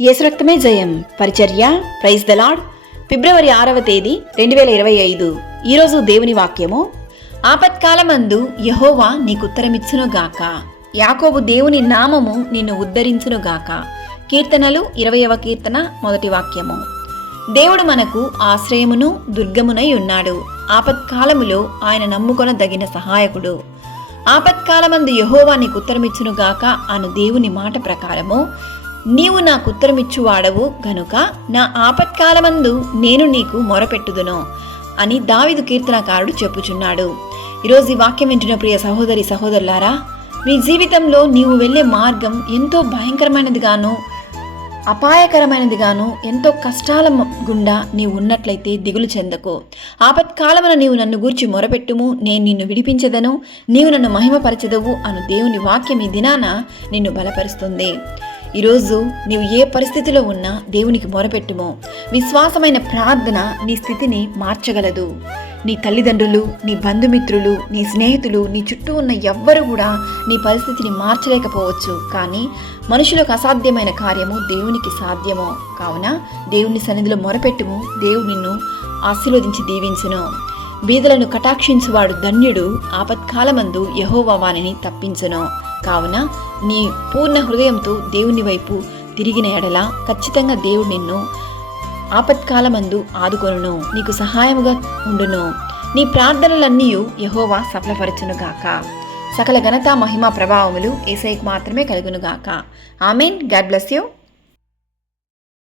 యేసు రక్తమే జయం పరిచర్య ప్రైజ్ ద లార్డ్. ఫిబ్రవరి 6వ తేదీ 2025. ఈరోజు దేవుని వాక్యము, ఆపత్కాలమందు యెహోవా నీకుత్తరమిచ్చునుగాక. యాకోబు దేవుని నామము నిన్ను ఉద్ధరించునుగాక. కీర్తనలు 20వ కీర్తన 1వ వాక్యము. దేవుడు మనకు ఆశ్రయమును దుర్గమునై ఉన్నాడు. ఆపత్కాలములో ఆయన నమ్ముకొనదగిన సహాయకుడు. ఆపత్కాలమందు యెహోవా నీకుత్తరమిచ్చునుగాక అను దేవుని మాట ప్రకారము నీవు నాకు ఉత్తరమిచ్చువాడవు గనుక నా ఆపత్కాలమందు నేను నీకు మొరపెట్టుదును అని దావీదు కీర్తనకారుడు చెప్పుచున్నాడు. ఈరోజు ఈ వాక్యం వింటున్న ప్రియ సహోదరి సహోదరులారా, మీ జీవితంలో నీవు వెళ్ళే మార్గం ఎంతో భయంకరమైనదిగాను అపాయకరమైనదిగాను ఎంతో కష్టాల గుండా నీవు ఉన్నట్లయితే దిగులు చెందకు. ఆపత్కాలమున నీవు నన్ను గూర్చి మొరపెట్టుము, నేను నిన్ను విడిపించదను, నీవు నన్ను మహిమపరచదవు అను దేవుని వాక్యం ఈ దినాన నిన్ను బలపరుస్తుంది. ఈరోజు నీవు ఏ పరిస్థితిలో ఉన్నా దేవునికి మొరపెట్టుము. విశ్వాసమైన ప్రార్థన నీ స్థితిని మార్చగలదు. నీ తల్లిదండ్రులు, నీ బంధుమిత్రులు, నీ స్నేహితులు, నీ చుట్టూ ఉన్న ఎవ్వరు కూడా నీ పరిస్థితిని మార్చలేకపోవచ్చు. కానీ మనుషులకు అసాధ్యమైన కార్యము దేవునికి సాధ్యము. కావున దేవుని సన్నిధిలో మొరపెట్టుము, దేవుడు నిన్ను ఆశీర్వదించి దీవించును. బీదలను కటాక్షించువాడు ధన్యుడు, ఆపత్కాలమందు యెహోవా వానిని తప్పించును. కావున నీ పూర్ణ హృదయంతో దేవుని వైపు తిరిగిన ఎడల ఖచ్చితంగా దేవుడు నిన్ను ఆపత్కాలమందు ఆదుకొనును, నీకు సహాయముగా ఉండును. నీ ప్రార్థనలన్నీ యెహోవా సఫలపరచునుగాక. సకల ఘనత మహిమ ప్రభావములు యేసయ్యకు మాత్రమే కలుగునుగాక. ఆమేన్. God bless you.